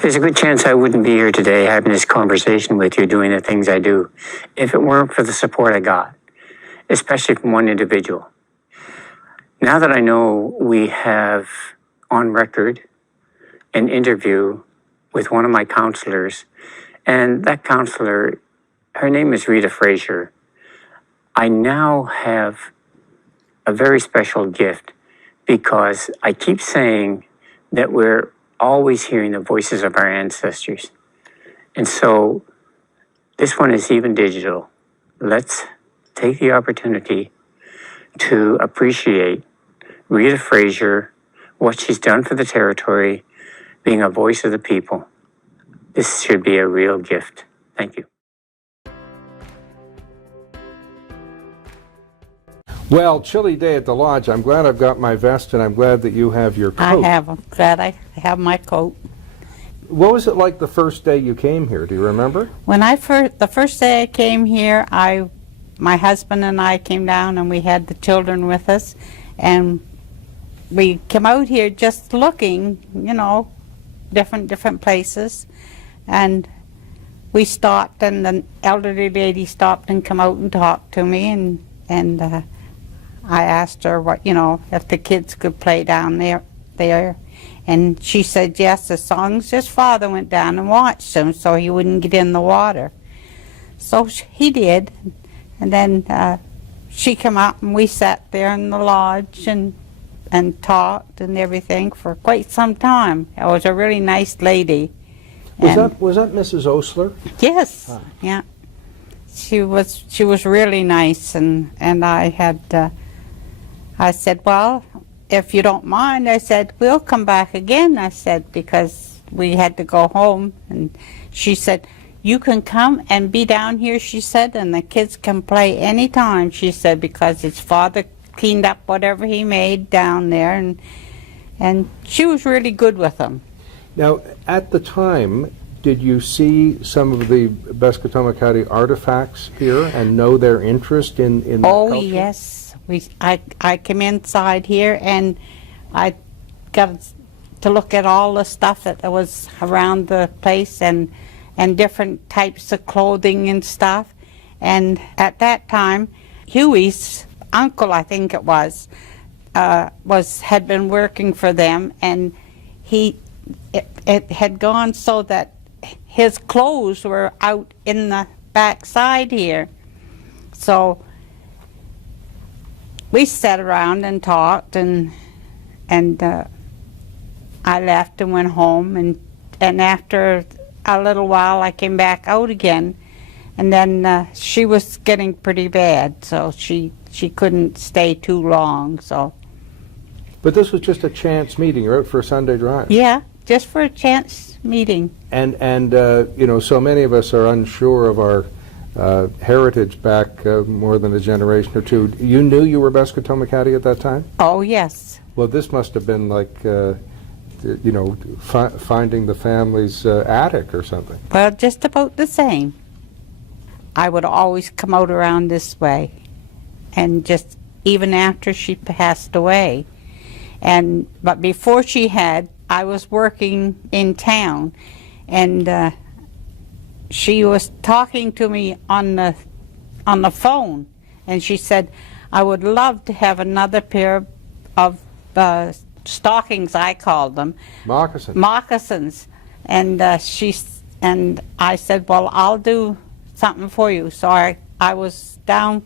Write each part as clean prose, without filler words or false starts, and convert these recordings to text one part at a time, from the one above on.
There's a good chance I wouldn't be here today having this conversation with you, doing the things I do, if it weren't for the support I got, especially from one individual. Now that I know we have on record an interview with one of my counselors, and that counselor, her name is Rita Fraser, I now have a very special gift because I keep saying that we're always hearing the voices of our ancestors. And so this one is even digital. Let's take the opportunity to appreciate Rita Fraser, what she's done for the territory, being a voice of the people. This should be a real gift. Thank you. Well, chilly day at the lodge. I'm glad I've got my vest, and I'm glad that you have your coat. I have. I'm glad I have my coat. What was it like the first day you came here? Do you remember? When the first day I came here, my husband and I came down, and we had the children with us, and we came out here just looking, you know, different places, and we stopped, and the elderly lady stopped and come out and talked to me, and I asked her what, you know, if the kids could play down there, and she said yes, as long as his father went down and watched him so he wouldn't get in the water. So he did, and then she came out and we sat there in the lodge and talked and everything for quite some time. It was a really nice lady. Was that Mrs. Osler? Yes, Ah. yeah. She was really nice, and I said, well, if you don't mind, I said, we'll come back again, I said, because we had to go home. And she said, you can come and be down here, she said, and the kids can play anytime, she said, because his father cleaned up whatever he made down there, and she was really good with them. Now, at the time, did you see some of the Peskotomuhkati artifacts here and know their interest in that culture? Oh, yes. I came inside here and I got to look at all the stuff that was around the place and different types of clothing and stuff. And at that time, Huey's uncle, I think it was had been working for them, and it had gone so that his clothes were out in the back side here. So we sat around and talked, and I left and went home, and after a little while I came back out again, and then she was getting pretty bad, so she couldn't stay too long. So. But this was just a chance meeting. You're out for a Sunday drive. Yeah, just for a chance meeting. And you know, so many of us are unsure of our heritage back more than a generation or two. You knew you were Peskotomuhkati at that time? Oh, yes. Well, this must have been like, you know, finding the family's attic or something. Well, just about the same. I would always come out around this way, and just even after she passed away. But before she had, I was working in town, and she was talking to me on the phone, and she said, I would love to have another pair of stockings, I called them. Moccasins. Moccasins. And I said, well, I'll do something for you. So I was down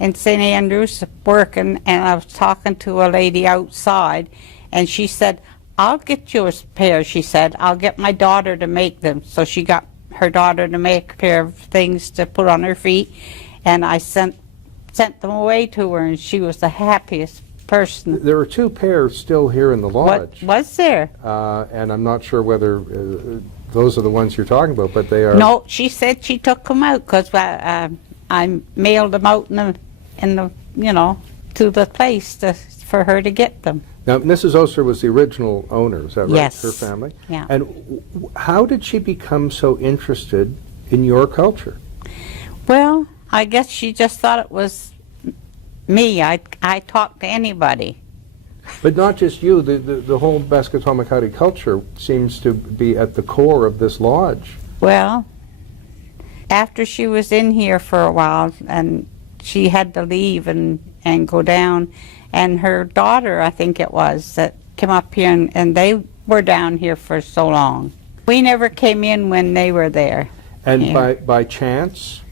in St. Andrews working, and I was talking to a lady outside, and she said, I'll get you a pair, she said. I'll get my daughter to make them. So she got her daughter to make a pair of things to put on her feet, and I sent them away to her, and she was the happiest person. There are two pairs still here in the lodge. What was there? And I'm not sure whether those are the ones you're talking about, but they are. No, she said she took them out because I mailed them out in the you know, to the place for her to get them. Now, Mrs. Osler was the original owner, is that right? Yes. Her family? Yeah. And how did she become so interested in your culture? Well, I guess she just thought it was me. I talked to anybody. But not just you, the whole Peskotomuhkati culture seems to be at the core of this lodge. Well, after she was in here for a while, and she had to leave and go down, and her daughter, I think it was, that came up here, and they were down here for so long. We never came in when they were there. And Yeah. by chance,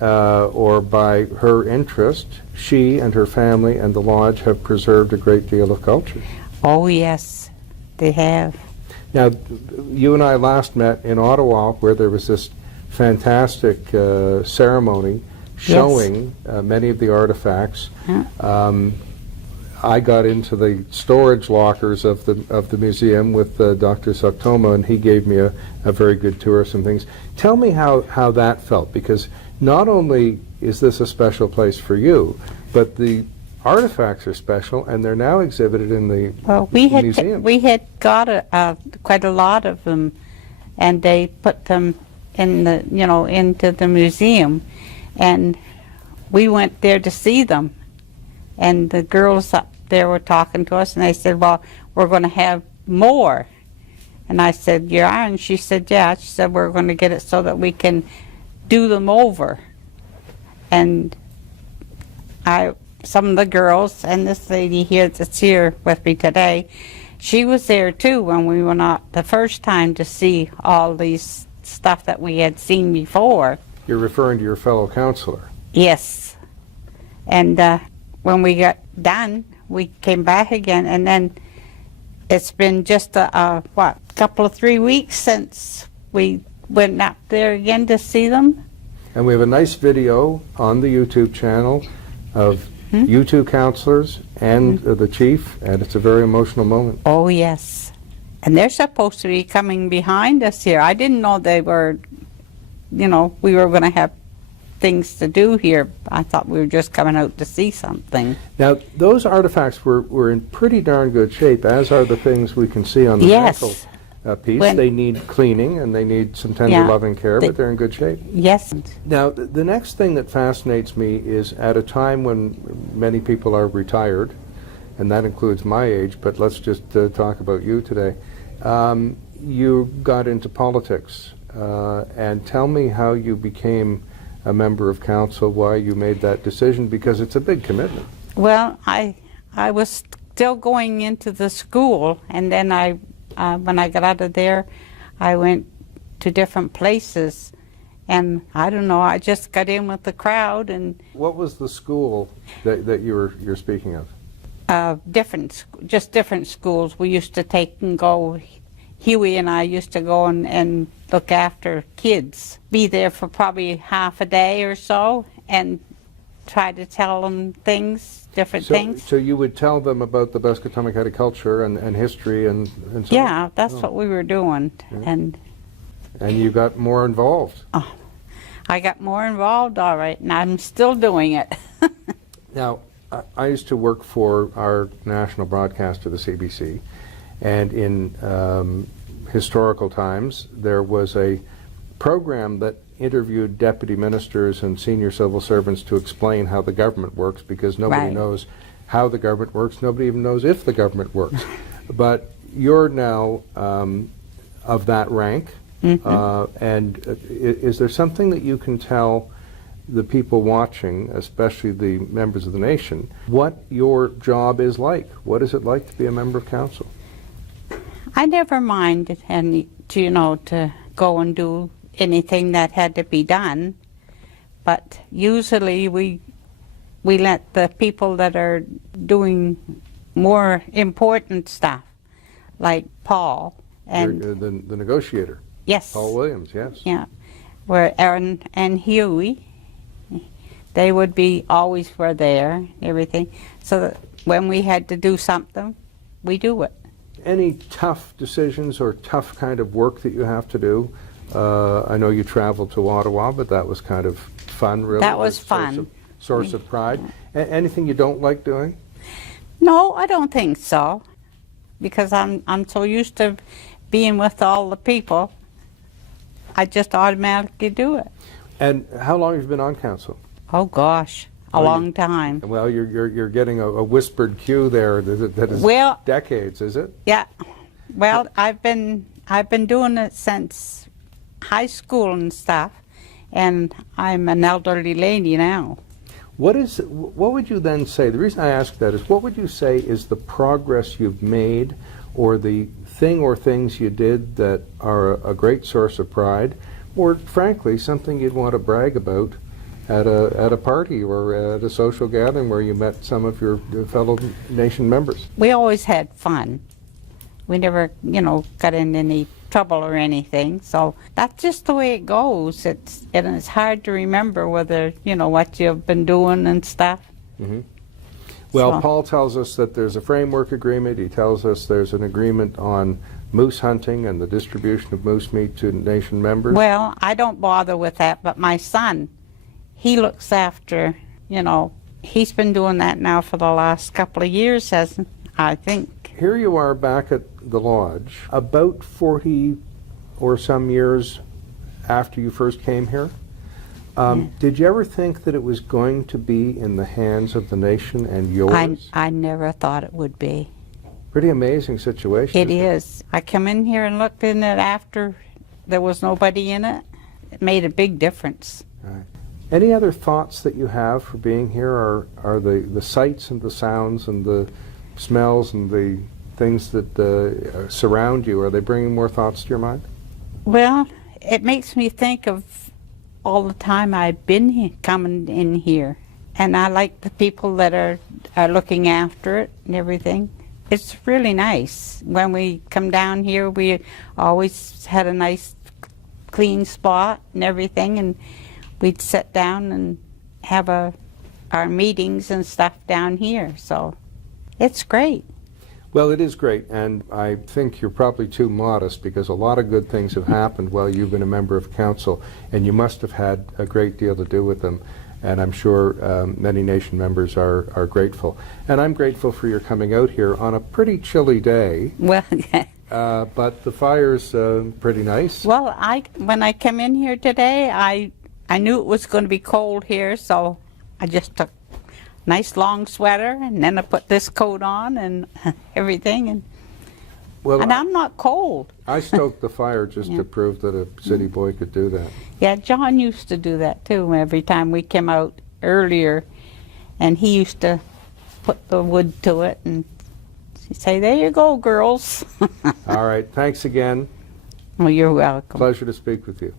or by her interest, she and her family and the lodge have preserved a great deal of culture. Oh, yes, they have. Now, you and I last met in Ottawa, where there was this fantastic ceremony showing many of the artifacts. Yeah. I got into the storage lockers of the museum with Dr. Saktoma, and he gave me a very good tour of some things. Tell me how that felt, because not only is this a special place for you, but the artifacts are special, and they're now exhibited in the museum. We had got quite a lot of them, and they put them in the into the museum, and we went there to see them, and the girls up there were talking to us, and they said, "Well, we're going to have more," and I said, "You are?" And she said, "Yeah." She said, "We're going to get it so that we can do them over," and some of the girls, and this lady here that's here with me today, she was there too when we went out the first time to see all these stuff that we had seen before. You're referring to your fellow councilor. Yes. And when we got done, we came back again, and then it's been just couple of 3 weeks since we went up there again to see them. And we have a nice video on the YouTube channel of you two councillors and the chief, and it's a very emotional moment. Oh, yes. And they're supposed to be coming behind us here. I didn't know they were, we were going to have things to do here. I thought we were just coming out to see something. Now, those artifacts were in pretty darn good shape, as are the things we can see on the mantle piece. They need cleaning and they need some tender loving care, but they're in good shape. Yes. Now, the next thing that fascinates me is at a time when many people are retired, and that includes my age, but let's just talk about you today. You got into politics, and tell me how you became a member of council, why you made that decision, because it's a big commitment. Well, I was still going into the school, and then when I got out of there, I went to different places, and I don't know, I just got in with the crowd. And what was the school that you're speaking of? Just different schools. We used to take and go. Huey and I used to go and look after kids, be there for probably half a day or so, and try to tell them different things. So you would tell them about the Peskotomuhkati culture and history and so on? Yeah, that's what we were doing. Yeah. And you got more involved. Oh, I got more involved, all right, and I'm still doing it. Now, I used to work for our national broadcaster, the CBC, and in historical times, there was a program that interviewed deputy ministers and senior civil servants to explain how the government works, because nobody knows how the government works. Nobody even knows if the government works. But you're now of that rank, and is there something that you can tell the people watching, especially the members of the nation, what your job is like? What is it like to be a member of council? I never minded to go and do anything that had to be done, but usually we let the people that are doing more important stuff, like Paul and the negotiator. Yes. Paul Williams, yes. Yeah, where Aaron and Huey, they would be always were there, everything. So that when we had to do something, we do it. Any tough decisions or tough kind of work that you have to do? I know you traveled to Ottawa, but that was kind of fun, really. That was fun. Source of pride. Anything you don't like doing? No, I don't think so, because I'm so used to being with all the people. I just automatically do it. And how long have you been on council? Oh gosh, a long time. Well, you're getting a whispered cue there that is Well, decades, is it? yeah. Well, I've been doing it since high school and stuff, and I'm an elderly lady now. What would you then say, the reason I ask that is, what would you say is the progress you've made, or the thing or things you did that are a great source of pride, or frankly, something you'd want to brag about at a party or at a social gathering where you met some of your fellow nation members? We always had fun. We never, got in any trouble or anything. So that's just the way it goes. It's hard to remember whether, what you've been doing and stuff. Mm-hmm. Well, So- Paul tells us that there's a framework agreement. He tells us there's an agreement on moose hunting and the distribution of moose meat to nation members. Well, I don't bother with that, but my son, he looks after, he's been doing that now for the last couple of years, hasn't I think. Here you are back at the lodge, about 40 or some years after you first came here. Did you ever think that it was going to be in the hands of the nation and yours? I never thought it would be. Pretty amazing situation. It is. I come in here and looked in it after there was nobody in it. It made a big difference. Right. Any other thoughts that you have for being here? Are the sights and the sounds and the smells and the things that surround you, are they bringing more thoughts to your mind? Well, it makes me think of all the time I've been coming in here. And I like the people that are looking after it and everything. It's really nice. When we come down here, we always had a nice clean spot and everything, and we'd sit down and have our meetings and stuff down here. So it's great. Well, it is great, and I think you're probably too modest, because a lot of good things have happened while you've been a member of council, and you must have had a great deal to do with them, and I'm sure many nation members are grateful. And I'm grateful for your coming out here on a pretty chilly day, Well, but the fire's pretty nice. well, when I came in here today, I knew it was going to be cold here, so I just took a nice long sweater, and then I put this coat on and everything, and Well, I'm not cold. I stoked the fire just Yeah. to prove that a city boy could do that. Yeah, John used to do that too every time we came out earlier, and he used to put the wood to it and say, "There you go, girls." All right, thanks again. Well, you're welcome. Pleasure to speak with you.